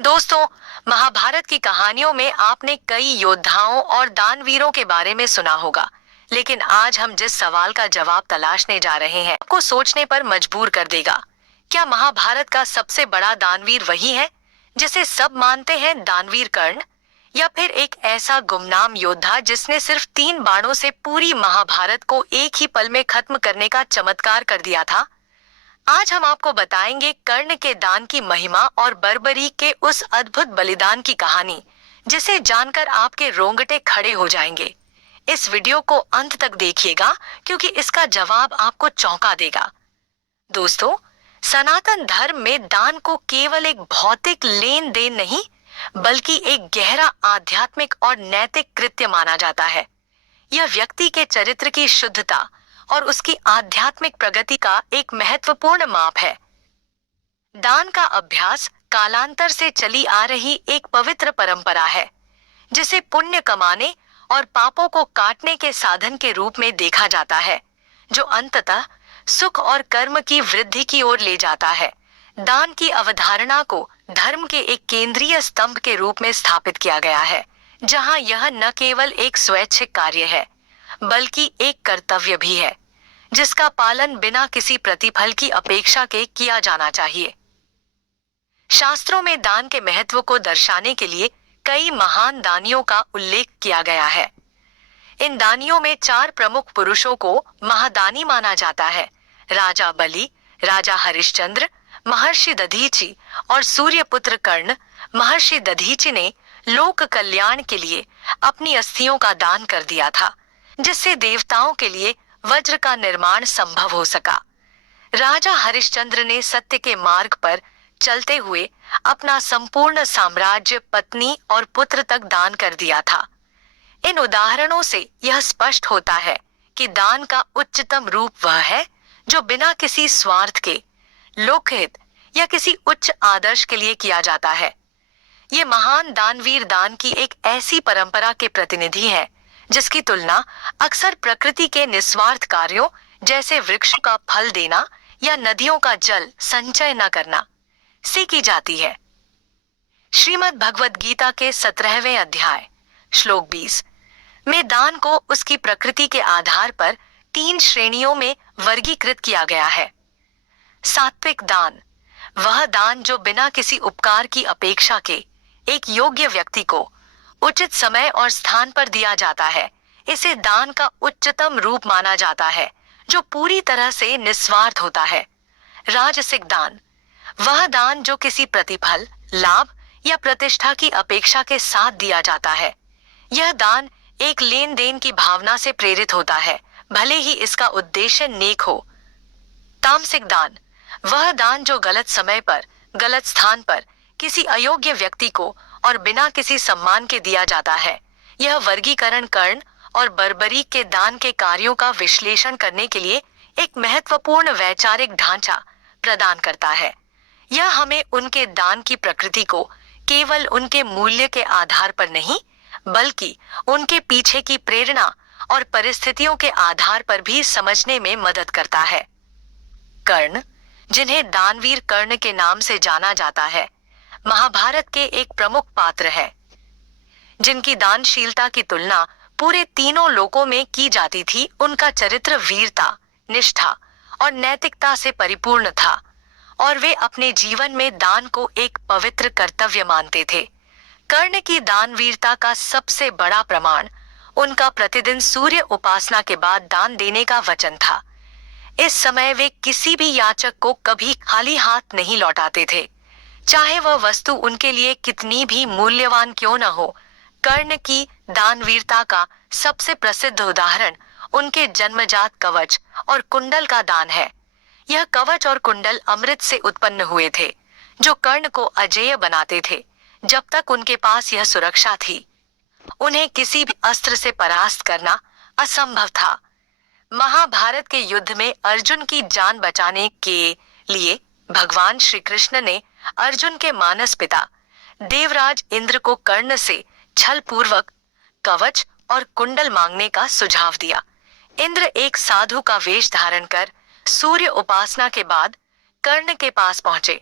दोस्तों, महाभारत की कहानियों में आपने कई योद्धाओं और दानवीरों के बारे में सुना होगा, लेकिन आज हम जिस सवाल का जवाब तलाशने जा रहे हैं, आपको सोचने पर मजबूर कर देगा। क्या महाभारत का सबसे बड़ा दानवीर वही है जिसे सब मानते हैं, दानवीर कर्ण, या फिर एक ऐसा गुमनाम योद्धा जिसने सिर्फ 3 बाणों से पूरी महाभारत को एक ही पल में खत्म करने का चमत्कार कर दिया था? आज हम आपको बताएंगे कर्ण के दान की महिमा और बर्बरी के उस अद्भुत बलिदान की कहानी, जिसे जानकर आपके रोंगटे खड़े हो जाएंगे। इस वीडियो को अंत तक देखिएगा, क्योंकि इसका जवाब आपको चौंका देगा। दोस्तों, सनातन धर्म में दान को केवल एक भौतिक लेन देन नहीं, बल्कि एक गहरा आध्यात्मिक और नैतिक कृत्य माना जाता है। यह व्यक्ति के चरित्र की शुद्धता और उसकी आध्यात्मिक प्रगति का एक महत्वपूर्ण माप है। दान का अभ्यास कालांतर से चली आ रही एक पवित्र परंपरा है, जिसे पुण्य कमाने और पापों को काटने के साधन के रूप में देखा जाता है, जो अंततः सुख और कर्म की वृद्धि की ओर ले जाता है। दान की अवधारणा को धर्म के एक केंद्रीय स्तंभ के रूप में स्थापित किया गया है, जहां यह न केवल एक स्वैच्छिक कार्य है, बल्कि एक कर्तव्य भी है, जिसका पालन बिना किसी प्रतिफल की अपेक्षा के किया जाना चाहिए। शास्त्रों में दान के महत्व को दर्शाने के लिए कई महान दानियों का उल्लेख किया गया है। इन दानियों में 4 प्रमुख पुरुषों को महादानी माना जाता है: राजा बलि, राजा हरिश्चंद्र, महर्षि दधीचि और सूर्यपुत्र कर्ण। महर्षि दधीचि ने लोक कल्याण के लिए अपनी अस्थियों का दान कर दिया था, जिससे देवताओं के लिए वज्र का निर्माण संभव हो सका। राजा हरिश्चंद्र ने सत्य के मार्ग पर चलते हुए अपना संपूर्ण साम्राज्य पत्नी और पुत्र तक दान कर दिया था। इन उदाहरणों से यह स्पष्ट होता है कि दान का उच्चतम रूप वह है जो बिना किसी स्वार्थ के, लोकहित या किसी उच्च आदर्श के लिए किया जाता है। ये महान दानवीर दान की एक ऐसी परंपरा के प्रतिनिधि हैं, जिसकी तुलना अक्सर प्रकृति के निस्वार्थ कार्यों जैसे वृक्षों का फल देना या नदियों का जल संचय न करना से की जाती है। श्रीमद् भगवद गीता के 17वें अध्याय श्लोक 20 में दान को उसकी प्रकृति के आधार पर 3 श्रेणियों में वर्गीकृत किया गया है। सात्विक दान, वह दान जो बिना किसी उपकार की अपेक्षा के एक योग्य व्यक्ति को उचित समय और स्थान पर दिया जाता है। इसे दान का उच्चतम रूप माना जाता है, जो पूरी तरह से निस्वार्थ होता है। राजसिक दान, वह दान जो किसी प्रतिफल, लाभ या प्रतिष्ठा की अपेक्षा के साथ दिया जाता है। यह दान एक लेन देन की भावना से प्रेरित होता है, भले ही इसका उद्देश्य नेक हो। तामसिक दान, वह दान जो गलत समय पर, गलत स्थान पर किसी अयोग्य व्यक्ति को और बिना किसी सम्मान के दिया जाता है। यह वर्गीकरण कर्ण और बर्बरी के दान के कार्यों का विश्लेषण करने के लिए एक महत्वपूर्ण वैचारिक ढांचा प्रदान करता है। यह हमें उनके दान की प्रकृति को केवल उनके मूल्य के आधार पर नहीं, बल्कि उनके पीछे की प्रेरणा और परिस्थितियों के आधार पर भी समझने में मदद करता है। कर्ण, जिन्हें दानवीर कर्ण के नाम से जाना जाता है, महाभारत के एक प्रमुख पात्र है, जिनकी दानशीलता की तुलना पूरे तीनों लोकों में की जाती थी। उनका चरित्र वीरता, निष्ठा और नैतिकता से परिपूर्ण था, और वे अपने जीवन में दान को एक पवित्र कर्तव्य मानते थे। कर्ण की दानवीरता का सबसे बड़ा प्रमाण उनका प्रतिदिन सूर्य उपासना के बाद दान देने का वचन था। इस समय वे किसी भी याचक को कभी खाली हाथ नहीं लौटाते थे, चाहे वह वस्तु उनके लिए कितनी भी मूल्यवान क्यों न हो। कर्ण की दानवीरता का सबसे प्रसिद्ध उदाहरण उनके जन्मजात कवच और कुंडल का दान है। यह कवच और कुंडल अमृत से उत्पन्न हुए थे, जो कर्ण को अजेय बनाते थे। जब तक उनके पास यह सुरक्षा थी, उन्हें किसी भी अस्त्र से परास्त करना असंभव था। महाभारत के युद्ध में अर्जुन की जान बचाने के लिए भगवान श्री कृष्ण ने अर्जुन के मानस पिता देवराज इंद्र को कर्ण से छल पूर्वक कवच और कुंडल मांगने का सुझाव दिया। इंद्र एक साधु का वेश धारण कर सूर्य उपासना के बाद कर्ण के पास पहुंचे।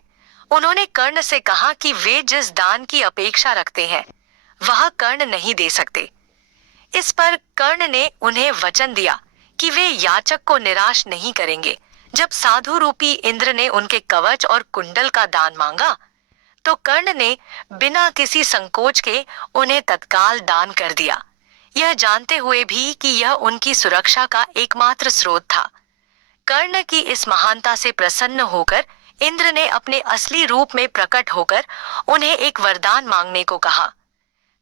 उन्होंने कर्ण से कहा कि वे जिस दान की अपेक्षा रखते हैं वह कर्ण नहीं दे सकते। इस पर कर्ण ने उन्हें वचन दिया कि वे याचक को निराश नहीं करेंगे। जब साधु रूपी इंद्र ने उनके कवच और कुंडल का दान मांगा तो कर्ण ने बिना किसी संकोच के उन्हें तत्काल दान कर दिया, यह जानते हुए भी कि यह उनकी सुरक्षा का एकमात्र स्रोत था। कर्ण की इस महानता से प्रसन्न होकर इंद्र ने अपने असली रूप में प्रकट होकर उन्हें एक वरदान मांगने को कहा।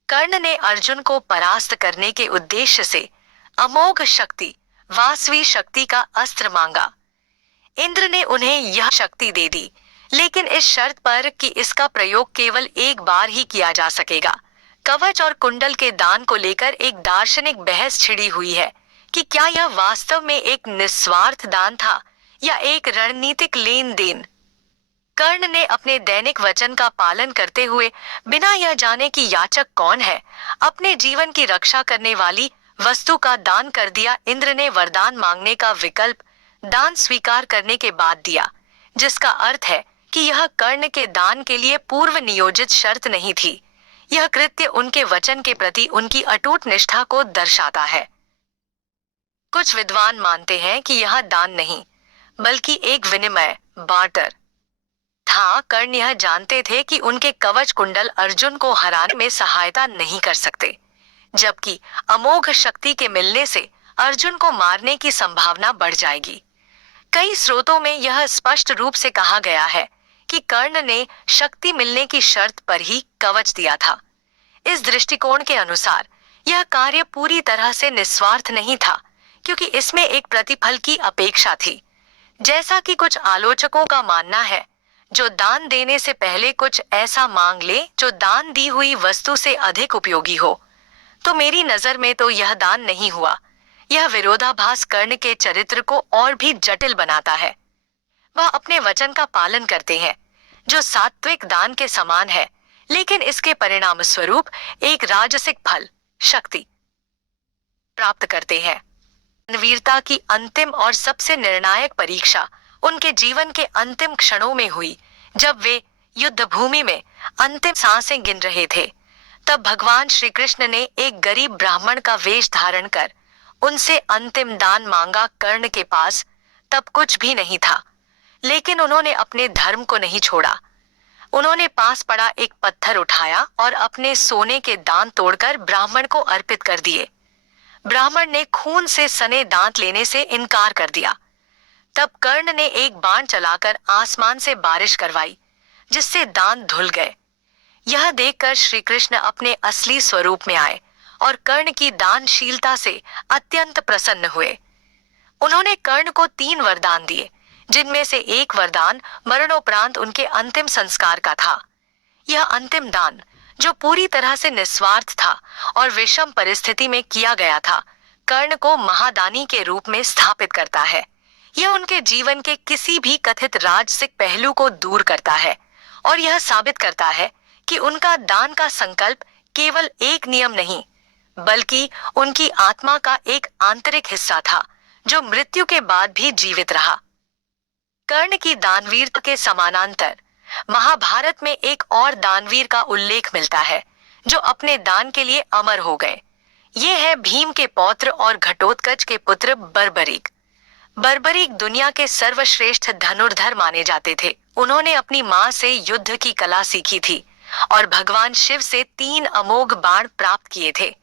कर्ण ने अर्जुन को परास्त करने के उद्देश्य से अमोघ शक्ति, वासवी शक्ति का अस्त्र मांगा। इंद्र ने उन्हें यह शक्ति दे दी, लेकिन इस शर्त पर कि इसका प्रयोग केवल एक बार ही किया जा सकेगा। कवच और कुंडल के दान को लेकर एक दार्शनिक बहस छिड़ी हुई है कि क्या यह वास्तव में एक निस्वार्थ दान था या एक रणनीतिक लेन देन। कर्ण ने अपने दैनिक वचन का पालन करते हुए बिना यह जाने कि याचक कौन है, अपने जीवन की रक्षा करने वाली वस्तु का दान कर दिया। इंद्र ने वरदान मांगने का विकल्प दान स्वीकार करने के बाद दिया, जिसका अर्थ है कि यह कर्ण के दान के लिए पूर्व नियोजित शर्त नहीं थी। यह कृत्य उनके वचन के प्रति उनकी अटूट निष्ठा को दर्शाता है। कुछ विद्वान मानते हैं कि यह दान नहीं बल्कि एक विनिमय, बार्टर था। कर्ण यह जानते थे कि उनके कवच कुंडल अर्जुन को हराने में सहायता नहीं कर सकते, जबकि अमोघ शक्ति के मिलने से अर्जुन को मारने की संभावना बढ़ जाएगी। कई स्रोतों में यह स्पष्ट रूप से कहा गया है कि कर्ण ने शक्ति मिलने की शर्त पर ही कवच दिया था। इस दृष्टिकोण के अनुसार यह कार्य पूरी तरह से निस्वार्थ नहीं था, क्योंकि इसमें एक प्रतिफल की अपेक्षा थी। जैसा कि कुछ आलोचकों का मानना है, जो दान देने से पहले कुछ ऐसा मांग ले जो दान दी हुई वस्तु से अधिक उपयोगी हो, तो मेरी नजर में तो यह दान नहीं हुआ। यह विरोधाभास कर्ण के चरित्र को और भी जटिल बनाता है। वह अपने वचन का पालन करते हैं, जो सात्विक दान के समान है, लेकिन इसके परिणाम स्वरूप एक राजसिक फल, शक्ति प्राप्त करते हैं। वीरता की अंतिम और सबसे निर्णायक परीक्षा उनके जीवन के अंतिम क्षणों में हुई, जब वे युद्ध भूमि में अंतिम सांसें गिन रहे थे। तब भगवान श्री कृष्ण ने एक गरीब ब्राह्मण का वेश धारण कर उनसे अंतिम दान मांगा। कर्ण के पास तब कुछ भी नहीं था, लेकिन उन्होंने अपने धर्म को नहीं छोड़ा। उन्होंने पास पड़ा एक पत्थर उठाया और अपने सोने के दांत तोड़कर ब्राह्मण को अर्पित कर दिए। ब्राह्मण ने खून से सने दांत लेने से इनकार कर दिया। तब कर्ण ने एक बाण चलाकर आसमान से बारिश करवाई, जिससे दांत धुल गए। यह देखकर श्री कृष्ण अपने असली स्वरूप में आए और कर्ण की दानशीलता से अत्यंत प्रसन्न हुए। उन्होंने कर्ण को 3 वरदान दिए, जिनमें से एक वरदान मरणोपरांत उनके अंतिम संस्कार का था। यह अंतिम दान, जो पूरी तरह से निस्वार्थ था और विषम परिस्थिति में किया गया था, कर्ण को महादानी के रूप में स्थापित करता है। यह उनके जीवन के किसी भी कथित राजसिक पहलू को दूर करता है और यह साबित करता है कि उनका दान का संकल्प केवल एक नियम नहीं, बल्कि उनकी आत्मा का एक आंतरिक हिस्सा था, जो मृत्यु के बाद भी जीवित रहा। कर्ण की दानवीरता के समानांतर महाभारत में एक और दानवीर का उल्लेख मिलता है, जो अपने दान के लिए अमर हो गए। ये है भीम के पौत्र और घटोत्कच के पुत्र बर्बरीक। बर्बरीक दुनिया के सर्वश्रेष्ठ धनुर्धर माने जाते थे। उन्होंने अपनी माँ से युद्ध की कला सीखी थी और भगवान शिव से 3 अमोघ बाण प्राप्त किए थे,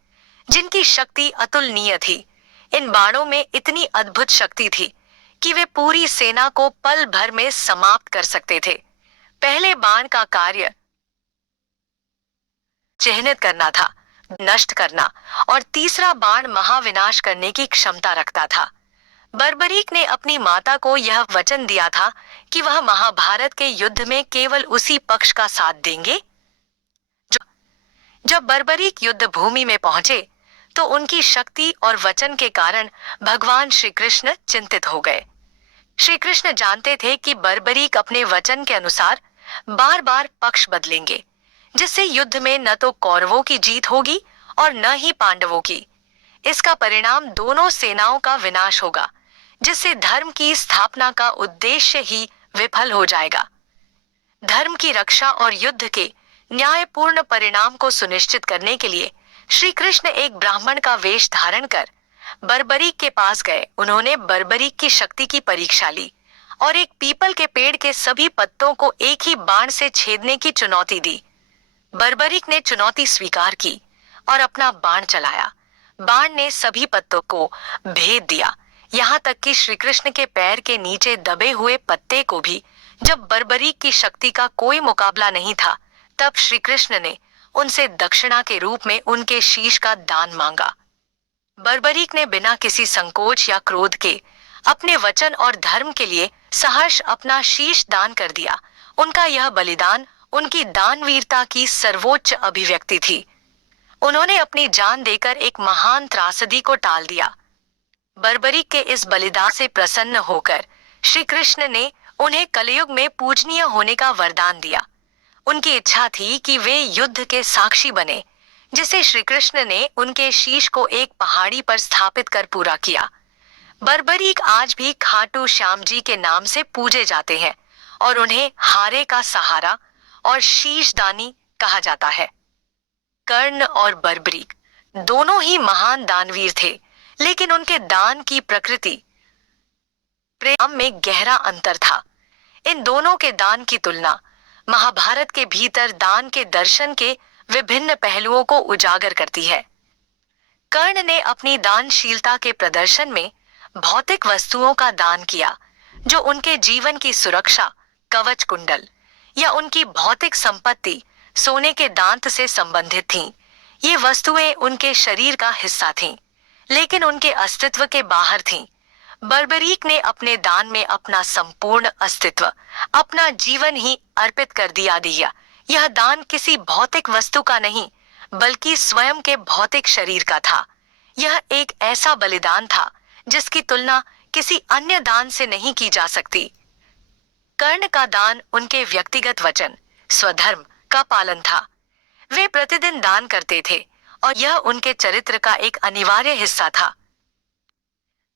जिनकी शक्ति अतुलनीय थी। इन बाणों में इतनी अद्भुत शक्ति थी कि वे पूरी सेना को पल भर में समाप्त कर सकते थे। पहले बाण का कार्य चिह्नित करना था, नष्ट करना, और तीसरा बाण महाविनाश करने की क्षमता रखता था। बर्बरीक ने अपनी माता को यह वचन दिया था कि वह महाभारत के युद्ध में केवल उसी पक्ष का साथ देंगे। जब बर्बरीक युद्ध भूमि में पहुंचे तो उनकी शक्ति और वचन के कारण भगवान श्री कृष्ण चिंतित हो गए। श्री कृष्ण जानते थे कि बर्बरीक अपने वचन के अनुसार बार बार पक्ष बदलेंगे, जिससे युद्ध में न तो कौरवों की जीत होगी और न ही पांडवों की। इसका परिणाम दोनों सेनाओं का विनाश होगा, जिससे धर्म की स्थापना का उद्देश्य ही विफल हो जाएगा। धर्म की रक्षा और युद्ध के न्यायपूर्ण परिणाम को सुनिश्चित करने के लिए श्री कृष्ण एक ब्राह्मण का वेश धारण कर बर्बरीक के पास गए। उन्होंने बर्बरीक की शक्ति की परीक्षा ली और एक पीपल के पेड़ के सभी पत्तों को एक ही बाण से छेदने की चुनौती दी। बर्बरीक ने चुनौती स्वीकार की और अपना बाण चलाया। बाण ने सभी पत्तों को भेद दिया, यहाँ तक कि श्री कृष्ण के पैर के नीचे दबे हुए पत्ते को भी। जब बर्बरीक की शक्ति का कोई मुकाबला नहीं था, तब श्री कृष्ण ने उनसे दक्षिणा के रूप में उनके शीश का दान मांगा। बर्बरीक ने बिना किसी संकोच या क्रोध के अपने वचन और धर्म के लिए सहर्ष अपना शीश दान कर दिया। उनका यह बलिदान उनकी दानवीरता की सर्वोच्च अभिव्यक्ति थी। उन्होंने अपनी जान देकर एक महान त्रासदी को टाल दिया। बर्बरीक के इस बलिदान से प्रसन्न होकर श्री कृष्ण ने उन्हें कलयुग में पूजनीय होने का वरदान दिया। उनकी इच्छा थी कि वे युद्ध के साक्षी बने, जिसे श्री कृष्ण ने उनके शीश को एक पहाड़ी पर स्थापित कर पूरा किया। बर्बरीक आज भी खाटू श्याम जी के नाम से पूजे जाते हैं और उन्हें हारे का सहारा और शीशदानी कहा जाता है। कर्ण और बर्बरीक दोनों ही महान दानवीर थे, लेकिन उनके दान की प्रकृति प्रेम में गहरा अंतर था। इन दोनों के दान की तुलना महाभारत के भीतर दान के दर्शन के विभिन्न पहलुओं को उजागर करती है। कर्ण ने अपनी दानशीलता के प्रदर्शन में भौतिक वस्तुओं का दान किया, जो उनके जीवन की सुरक्षा, कवच कुंडल या उनकी भौतिक संपत्ति सोने के दांत से संबंधित थीं। ये वस्तुएं उनके शरीर का हिस्सा थीं, लेकिन उनके अस्तित्व के बाहर थीं। बर्बरीक ने अपने दान में अपना संपूर्ण अस्तित्व, अपना जीवन ही अर्पित कर दिया। यह दान किसी भौतिक वस्तु का नहीं, बल्कि स्वयं के भौतिक शरीर का था। यह एक ऐसा बलिदान था जिसकी तुलना किसी अन्य दान से नहीं की जा सकती। कर्ण का दान उनके व्यक्तिगत वचन, स्वधर्म का पालन था। वे प्रतिदिन दान करते थे और यह उनके चरित्र का एक अनिवार्य हिस्सा था।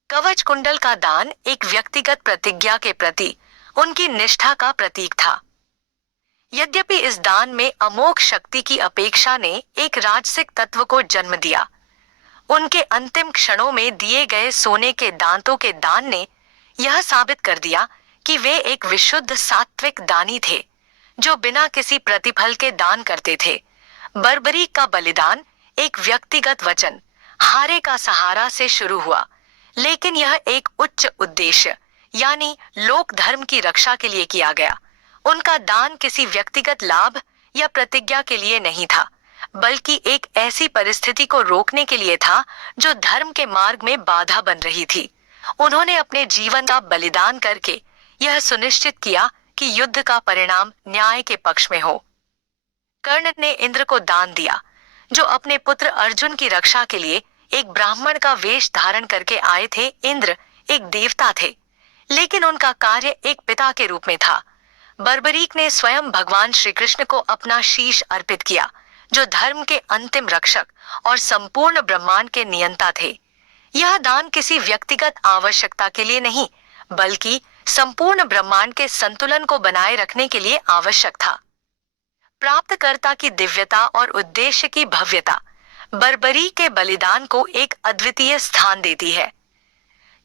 कवच कुंडल का दान एक व्यक्तिगत प्रतिज्ञा के प्रति उनकी निष्ठा का प्रतीक था। यद्यपि इस दान में अमोघ शक्ति की अपेक्षा ने एक राजसिक तत्व को जन्म दिया। उनके अंतिम क्षणों में दिए गए सोने के दांतों के दान ने यह साबित कर दिया कि वे एक विशुद्ध सात्विक दानी थे, जो बिना किसी प्रतिफल के दान करते थे। बर्बरीक का बलिदान एक व्यक्तिगत वचन, हारे का सहारा से शुरू हुआ, लेकिन यह एक उच्च उद्देश्य यानी लोक धर्म की रक्षा के लिए किया गया। उनका दान किसी व्यक्तिगत लाभ या प्रतिज्ञा के लिए नहीं था, बल्कि एक ऐसी परिस्थिति को रोकने के लिए था जो धर्म के मार्ग में बाधा बन रही थी। उन्होंने अपने जीवन का बलिदान करके यह सुनिश्चित किया कि युद्ध का परिणाम न्याय के पक्ष में हो। कर्ण ने इंद्र को दान दिया, जो अपने पुत्र अर्जुन की रक्षा के लिए एक ब्राह्मण का वेश धारण करके आए थे। इंद्र एक देवता थे, लेकिन उनका कार्य एक पिता के रूप में था। बर्बरीक ने स्वयं भगवान श्री कृष्ण को अपना शीश अर्पित किया, जो धर्म के अंतिम रक्षक और संपूर्ण ब्रह्मांड के नियंता थे। यह दान किसी व्यक्तिगत आवश्यकता के लिए नहीं, बल्कि संपूर्ण ब्रह्मांड के संतुलन को बनाए रखने के लिए आवश्यक था। प्राप्तकर्ता की दिव्यता और उद्देश्य की भव्यता बर्बरीक के बलिदान को एक अद्वितीय स्थान देती है।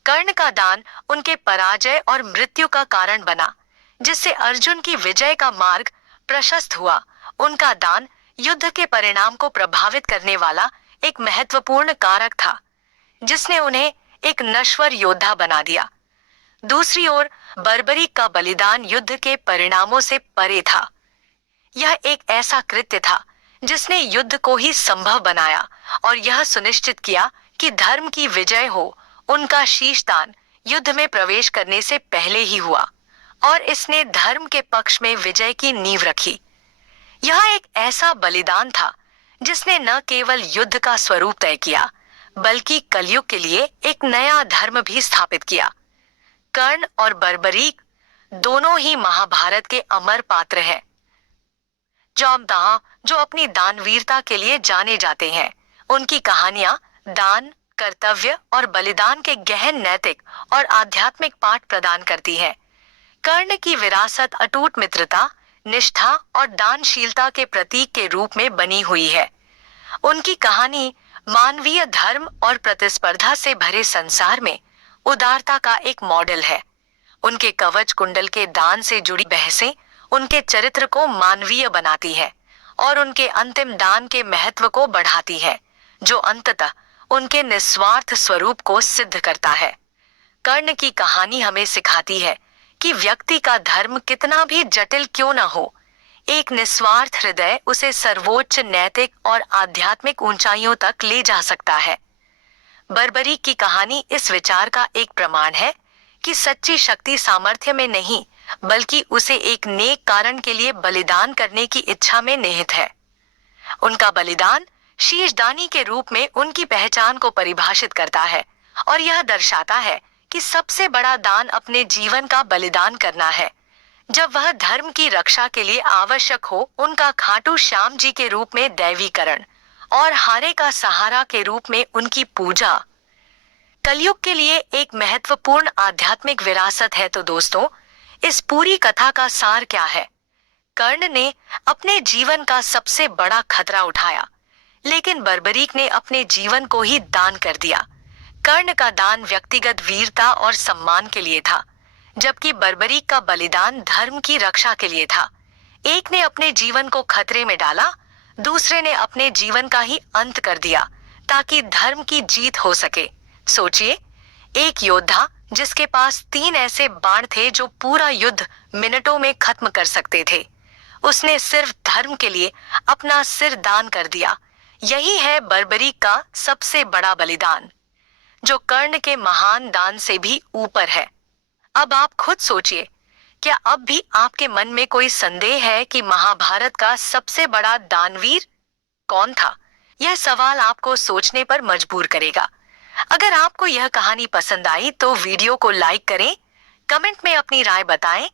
कर्ण का दान उनके पराजय और मृत्यु का कारण बना, जिससे अर्जुन की विजय का मार्ग प्रशस्त हुआ। उनका दान युद्ध के परिणाम को प्रभावित करने वाला एक महत्वपूर्ण कारक था, जिसने उन्हें एक नश्वर योद्धा बना दिया। दूसरी ओर बर्बरीक का बलिदान युद्ध के परिणामों से परे था। यह एक ऐसा कृत्य था जिसने युद्ध को ही संभव बनाया और यह सुनिश्चित किया कि धर्म की विजय हो। उनका शीशदान युद्ध में प्रवेश करने से पहले ही हुआ और इसने धर्म के पक्ष में विजय की नींव रखी। यह एक ऐसा बलिदान था जिसने न केवल युद्ध का स्वरूप तय किया, बल्कि कलयुग के लिए एक नया धर्म भी स्थापित किया। कर्ण और बर्बरीक दोनों ही महाभारत के अमर पात्र हैं, जो अपनी दानवीरता के लिए जाने जाते हैं। उनकी कहानियां दान, कर्तव्य और बलिदान के गहन नैतिक और आध्यात्मिक पाठ प्रदान करती हैं। कर्ण की विरासत अटूट मित्रता, निष्ठा और दानशीलता के प्रतीक के रूप में बनी हुई है। उनकी कहानी मानवीय धर्म और प्रतिस्पर्धा से भरे संसार में उदारता का एक मॉडल है। उनके कवच कुंडल के दान से जुड़ी बहसें उनके चरित्र को मानवीय बनाती है और उनके अंतिम दान के महत्व को बढ़ाती है, जो अंततः उनके निस्वार्थ स्वरूप को सिद्ध करता है। कर्ण की कहानी हमें सिखाती है कि व्यक्ति का धर्म कितना भी जटिल क्यों न हो, एक निस्वार्थ हृदय उसे सर्वोच्च नैतिक और आध्यात्मिक ऊंचाइयों तक ले जा सकता है। बर्बरीक की कहानी इस विचार का एक प्रमाण है कि सच्ची शक्ति सामर्थ्य में नहीं, बल्कि उसे एक नेक कारण के लिए बलिदान करने की इच्छा में निहित है। उनका बलिदान शीशदानी के रूप में उनकी पहचान को परिभाषित करता है और यह दर्शाता है कि सबसे बड़ा दान अपने जीवन का बलिदान करना है। जब वह धर्म की रक्षा के लिए आवश्यक हो, उनका खाटू श्याम जी के रूप में दैवीकरण और हारे का सहारा के रूप में उनकी पूजा कलयुग के लिए एक महत्वपूर्ण आध्यात्मिक विरासत है। तो दोस्तों, इस पूरी कथा का सार क्या है? कर्ण ने अपने जीवन का सबसे बड़ा खतरा उठाया, लेकिन बर्बरीक ने अपने जीवन को ही दान कर दिया। कर्ण का दान व्यक्तिगत वीरता और सम्मान के लिए था, जबकि बर्बरीक का बलिदान धर्म की रक्षा के लिए था। एक ने अपने जीवन को खतरे में डाला, दूसरे ने अपने जीवन का ही अंत कर दिया ताकि धर्म की जीत हो सके। सोचिए, एक योद्धा जिसके पास 3 ऐसे बाण थे जो पूरा युद्ध मिनटों में खत्म कर सकते थे, उसने सिर्फ धर्म के लिए अपना सिर दान कर दिया। यही है बर्बरीक का सबसे बड़ा बलिदान, जो कर्ण के महान दान से भी ऊपर है। अब आप खुद सोचिए, क्या अब भी आपके मन में कोई संदेह है कि महाभारत का सबसे बड़ा दानवीर कौन था? यह सवाल आपको सोचने पर मजबूर करेगा। अगर आपको यह कहानी पसंद आई तो वीडियो को लाइक करें, कमेंट में अपनी राय बताएं